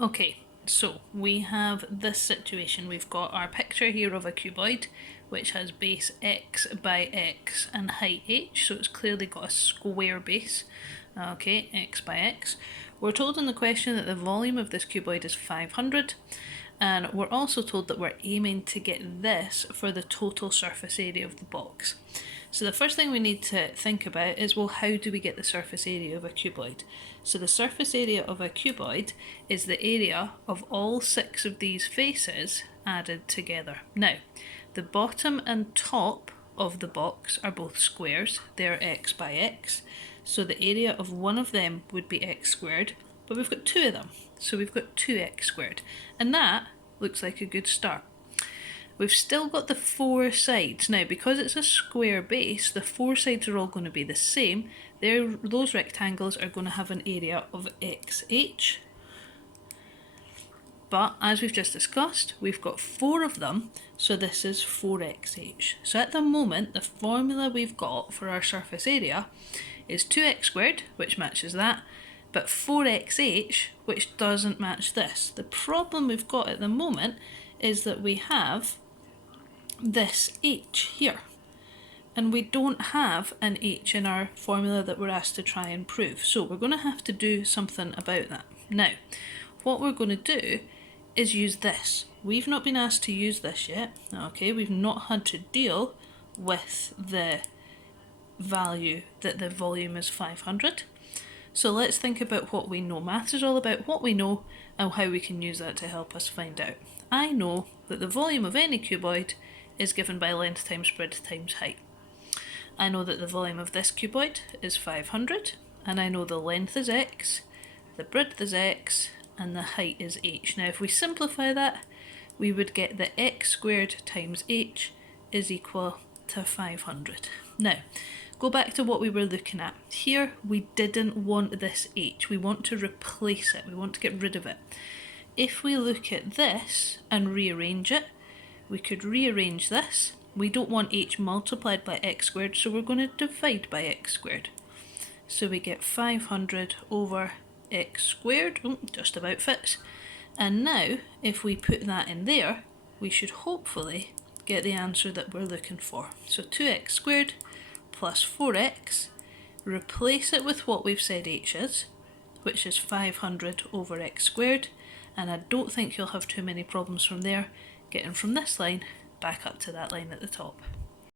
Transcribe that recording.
Okay, so we have this situation. We've got our picture here of a cuboid which has base x by x and height h, so it's clearly got a square base. Okay, x by x. We're told in the question that the volume of this cuboid is 500, and we're also told that we're aiming to get this for the total surface area of the box. So the first thing we need to think about is, well, how do we get the surface area of a cuboid? So the surface area of a cuboid is the area of all 6 of these faces added together. Now, the bottom and top of the box are both squares. They're x by x. So the area of one of them would be x squared, but we've got 2 of them. So we've got 2x squared. And that looks like a good start. We've still got the 4 sides. Now, because it's a square base, the 4 sides are all going to be the same. Those rectangles are going to have an area of xh. But as we've just discussed, we've got 4 of them, so this is 4xh. So at the moment, the formula we've got for our surface area is 2x squared, which matches that, but 4xh, which doesn't match this. The problem we've got at the moment is that we have this h here, and we don't have an h in our formula that we're asked to try and prove. So we're going to have to do something about that. Now, what we're going to do is use this. We've not been asked to use this yet. Okay, we've not had to deal with the value that the volume is 500. So let's think about what we know. Maths is all about what we know and how we can use that to help us find out. I know that the volume of any cuboid is given by length times breadth times height. I know that the volume of this cuboid is 500, and I know the length is x, the breadth is x, and the height is h. Now if we simplify that, we would get that x squared times h is equal to 500. Now, go back to what we were looking at. Here we didn't want this h, we want to replace it, we want to get rid of it. If we look at this and rearrange it, we could rearrange this. We don't want h multiplied by x squared, so we're going to divide by x squared. So we get 500 over x squared, just about fits. And now, if we put that in there, we should hopefully get the answer that we're looking for. So 2x squared plus 4x, replace it with what we've said h is, which is 500 over x squared, and I don't think you'll have too many problems from there, getting from this line back up to that line at the top.